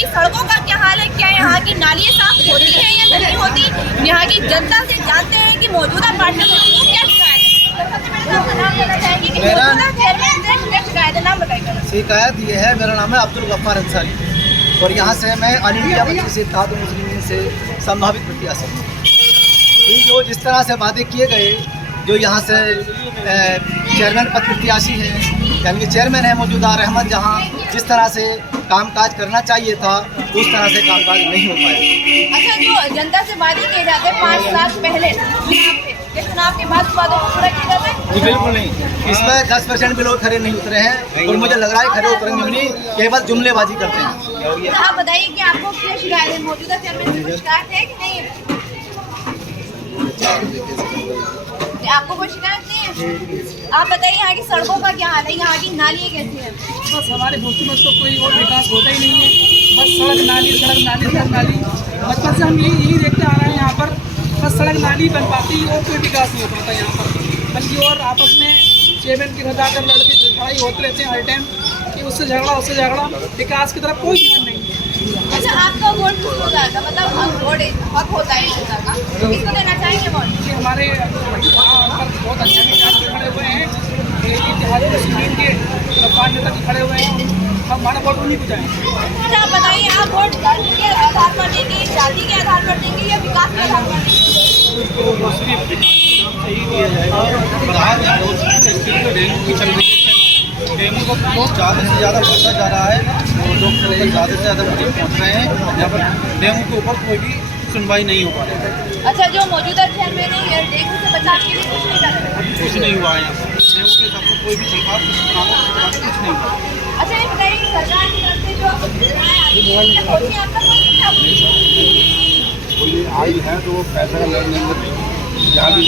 की सड़कों का क्या हाल है, क्या यहाँ की नालियाँ साफ होती हैं या नहीं होती। यहाँ की जनता से जानते हैं कि मौजूदा पार्षद को क्या शिकायत है। सबसे पहले आपका नाम लेना चाहेंगे कि मौजूदा चेयरमैन से क्या शिकायत है, नाम बताइएगा। शिकायत ये है, मेरा नाम है अब्दुल गफ्फार अंसारी और यहाँ से मैं ऑल इंडिया मजलिस इत्तेहाद मुस्लिमीन से संभावित प्रत्याशी हूँ। जो जिस तरह से वादे किए गए, जो यहाँ से चेयरमैन पद प्रत्याशी हैं, यानी कि चेयरमैन है मौजूदा रहमत जहाँ, जिस तरह से कामकाज करना चाहिए था उस तरह से कामकाज नहीं हो पाया। अच्छा, जो जनता से वादे किए जाते हैं 5 साल पहले चुनाव के बाद वादों को पूरा किया जाता है? जी बिल्कुल नहीं, इसमें 10% भी लोग खड़े नहीं उतरे हैं और मुझे लग रहा है खड़े उतरेंगे भी नहीं, केवल जुमलेबाजी करते हैं। आप बताइए कि आपको क्या शिकायत है, मौजूदा चेयरमैन से कुछ शिकायत है कि नहीं है? आपको कोई शिकायत नहीं है? आप बताइए यहाँ की सड़कों का क्या हाल है, यहाँ की नालियाँ कैसी हैं? बस हमारे भोजपुर में तो कोई और विकास होता ही नहीं है। बस सड़क नाली सड़क नाली सड़क नाली, बचपन से हम यही देखते आ रहे हैं। यहाँ पर बस सड़क नाली बन पाती और कोई विकास नहीं हो पाता यहाँ पर, बल्कि और आपस में चेयरमैन की रजा कर लड़के लड़ाई होते रहते हैं हर टाइम कि उससे झगड़ा, विकास की तरफ कोई ध्यान नहीं है। अच्छा, आपका वोट किसको जाएगा, मतलब वोट हक होता है जनता का, किसको देना चाहेंगे वोट? कि हमारे यहाँ पर बहुत अच्छा विकास खड़े हुए हैं, इत्तेहाद मुस्लिमीन के गफ्फार नेता जी खड़े हुए हैं, हमारा वोट उन्हीं को जाएंगे। अच्छा, आप बताइए, आप वोट धर्म के आधार पर देंगे, जाति के आधार पर देंगे या विकास के आधार पर देंगे? डेंगू को बहुत ज़्यादा से ज़्यादा बढ़ता जा रहा है और लोग ज़्यादा से ज़्यादा मरीज पहुँच रहे हैं। यहाँ पर डेंगू के ऊपर कोई भी सुनवाई नहीं हो पा रही है। अच्छा, जो मौजूदा चेयरमैन है डेंगू से बचाव के लिए कुछ नहीं कर रहे? कुछ नहीं हुआ है यहाँ पर, डेंगू के हिसाब से कोई भी सरकार कुछ नहीं हुआ। अच्छा, ये बताइए सरकार की तरफ से जो पहुँची आपका कोई आई है तो वो पैसा का लेन देन जहाँ भी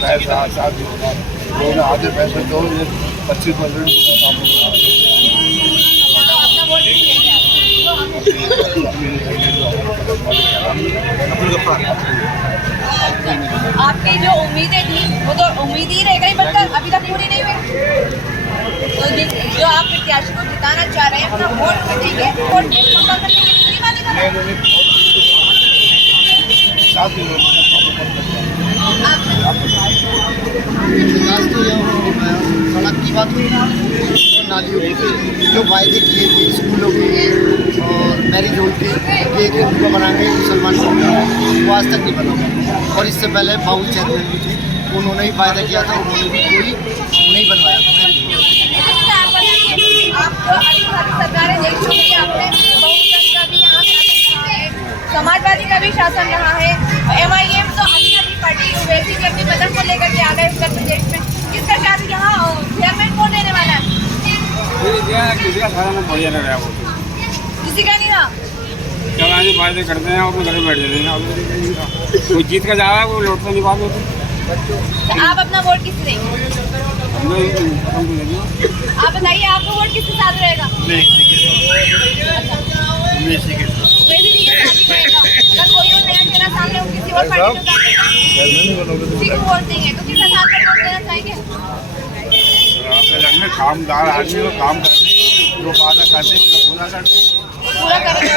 पैसा शादी होगा आधे पैसे दो, 25% अपना वोट नहीं देंगे आप? आपकी जो उम्मीदें थी वो तो उम्मीद ही रह गई, मतलब अभी तक पूरी नहीं हुई। तो जो आप प्रत्याशी को जिताना चाह रहे हैं, अपना वोट देंगे, वोट में मौका करने के लिए कितनी बातें कर रहे सड़क की बात हुई और नालियों की, जो वायदे किए थे स्कूलों के और मैरिज हॉल के, ये उनको बनाएंगे मुसलमान वो आज तक नहीं बना। और इससे पहले बाबू चेयरमैन भी थे, उन्होंने ही वायदा किया था, उन्होंने भी कोई नहीं बनवाया। सरकारें देख चुकी है, आपने बहुजन का भी यहाँ शासन रहा है, समाजवादी का भी शासन रहा है, MIM तो अभी पार्टी वैसी की अपनी बदल को लेकर के आ गए उत्तर प्रदेश में। किसका शासन यहाँ चेयरमैन कौन देने वाला है? किसी का सारा ना बढ़िया लग रहा है, वो किसी का नहीं रहा। चल आज फायदे करते हैं और घर बैठ जाते हैं। कोई जीत का जा रहा है वो लौटता नहीं बात होती। तो आप अपना वोट किस देंगे? आप बताइए, आपका वोट किसके साथ रहेगा? अगर कोई और नया चेहरा सामने हो किसी और पार्टी को किसी को वोट देंगे तो किस आधार पर वोट देना चाहेंगे? कामदार आदमी को काम करते, जो वादा करते पूरा करते, पूरा करेंगे।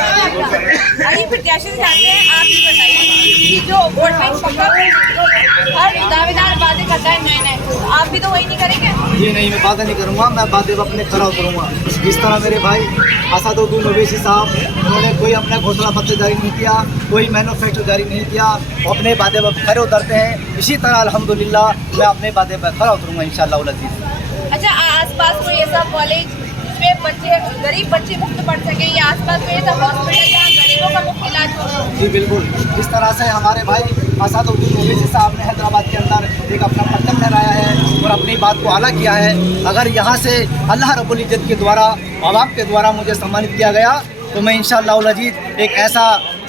अभी प्रत्याशी से जानते हैं, आप ये बताइए कि जो वोट बैंक पक्का हर दावेदार वादे करता है नए, तो आप भी तो वही नहीं करेंगे? ये नहीं, मैं वादा नहीं करूँगा, मैं वादे अपने खरा उतरूँगा। जिस तरह मेरे भाई असदुद्दीन ओवैसी साहब, उन्होंने कोई अपना घोषणा पत्र जारी नहीं किया, कोई मैनिफेस्टो जारी नहीं किया, अपने वादे पर खरे उतरते हैं। इसी तरह अल्हम्दुलिल्लाह मैं अपने वादे पर खरा उतरूँगा इंशाअल्लाह अज़ीज़। अच्छा, आसपास कोई ऐसा कॉलेज जिसमें बच्चे गरीब बच्चे मुफ्त पढ़ सके, या आसपास कोई ऐसा हॉस्पिटल जहाँ गरीबों का मुफ्त इलाज हो? जी बिल्कुल, जिस तरह से हमारे भाई असदुद्दीन ओवैसी साहब ने हैदराबाद के अंदर एक अपना पत्तन लहराया है और अपनी बात को आला किया है। अगर यहाँ से अल्लाह रब्बुल इज्जत के द्वारा, आवाम के द्वारा मुझे सम्मानित किया गया तो मैं इंशाअल्लाह अज़ीज़ एक ऐसा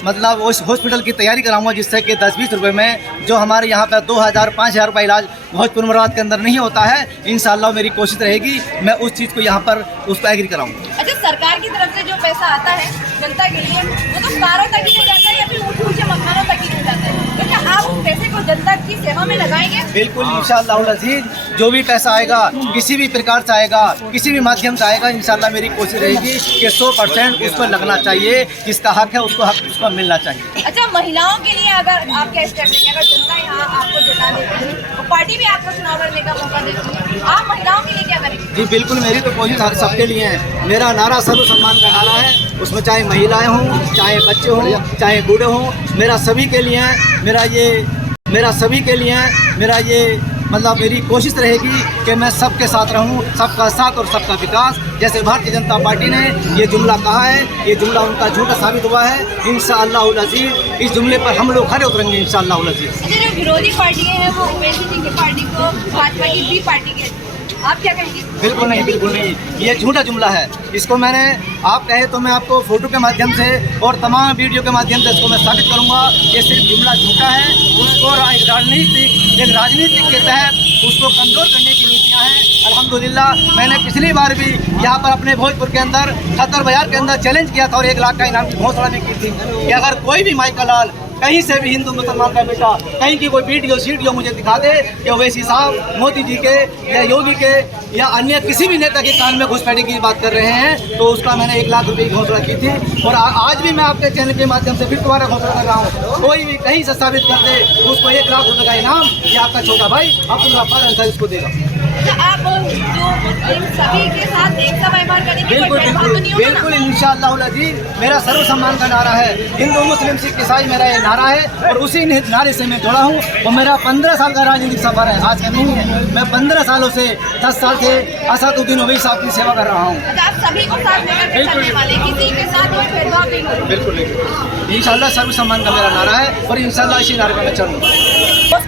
मतलब उस हॉस्पिटल की तैयारी कराऊंगा जिससे कि 10-20 रुपए में जो हमारे यहाँ पर 2,000-5,000 रुपये इलाज भोजपुर मुरादाबाद के अंदर नहीं होता है, इंशाल्लाह मेरी कोशिश रहेगी मैं उस चीज़ को यहाँ पर उसको एग्री कराऊंगा। अच्छा, सरकार की तरफ से जो पैसा आता है जनता के लिए वो तो कारों तक ही नहीं जाता है या फिर ऊँचे ऊँचे मकानों तक ही नहीं जाता है, तो क्या आप उस पैसे को जनता की सेवा में लगाएंगे? बिल्कुल इंशाअल्लाह अज़ीज़, जो भी पैसा आएगा किसी भी प्रकार से आएगा, किसी भी माध्यम से आएगा, इंशाअल्लाह मेरी कोशिश रहेगी कि 100% उसको लगना चाहिए, जिसका हक है उसको हक उसको मिलना चाहिए। अच्छा, महिलाओं के लिए अगर आप क्या स्टेप लेंगे? अगर जनता यहाँ आपको जिता देती है तो पार्टी भी आपको चुनाव लड़ने का मौका देती है, आप महिलाओं के लिए क्या करेंगे? जी बिल्कुल, मेरी तो कोशिश हर सबके लिए है। मेरा नारा सर्व सम्मान का नारा है, उसमें चाहे महिलाएं हों, चाहे बच्चे हों, चाहे बूढ़े हों, मेरा सभी के लिए है। मेरा सभी के लिए है। मेरा ये मतलब मेरी कोशिश रहेगी कि मैं सबके साथ रहूं, सबका साथ और सबका विकास। जैसे भारतीय जनता पार्टी ने ये जुमला कहा है, ये जुमला उनका झूठा साबित हुआ है। इंशाअल्लाह अज़ीज़ इस जुमले पर हम लोग खड़े उतरेंगे इंशाअल्लाह अज़ीज़। अच्छा, जो विरोधी पार्टी है वो ओवैसी जी की पार्टी को भाजपा की बी पार्टी कहती है, आप क्या कहेंगे? बिल्कुल नहीं, ये झूठा जुमला है। इसको मैंने आप कहे तो मैं आपको फोटो के माध्यम से और तमाम वीडियो के माध्यम से इसको मैं साबित करूंगा। ये सिर्फ जुमला झूठा है। उसको राजनीतिक के तहत उसको कमज़ोर करने की नीतियाँ हैं। अल्हम्दुलिल्लाह मैंने पिछली बार भी यहाँ पर अपने भोजपुर के अंदर खतर बाजार के अंदर चैलेंज किया था और 1 लाख का इनाम की घोषणा भी की थी कि अगर कोई भी माई का लाल कहीं से भी हिंदू मुसलमान का बेटा कहीं की कोई वीडियो मुझे दिखा दे कि ओवैसी साहब मोदी जी के या योगी के या अन्य किसी भी नेता के कान में घुसपैठी की बात कर रहे हैं तो उसका मैंने 1 लाख रुपए की घोषणा की थी। और आज भी मैं आपके चैनल के माध्यम से फिर दोबारा घोषणा कर रहा हूँ, कोई भी कहीं से साबित कर दे उसको 1 लाख रुपए का इनाम ये आपका छोटा भाई अब्दुल गफ्फार अंसारी इसको देगा। आप जो मुस्लिम सभी के साथ एकता व्यवहार करेंगे, बिल्कुल कोई भेदभाव तो नहीं होगा ना? बिल्कुल इंशाअल्लाह अज़ीज़, मेरा सर्व सम्मान का नारा है। हिंदू मुस्लिम सिख ईसाई मेरा ये नारा है और उसी नारे से मैं जुड़ा हूँ। और मेरा 15 साल का राजनीतिक सफर है, आज का नहीं है। मैं 15 सालों से 10 साल से असदुद्दीन ओवैसी साहब की सेवा कर रहा हूँ। अच्छा, आप सभी को साथ लेकर के चलने वाले, किसी के साथ कोई भेदभाव नहीं होगा? बिल्कुल इंशाअल्लाह सर्व सम्मान का मेरा नारा है और इंशाअल्लाह इसी नारे पर मैं चलूँगा।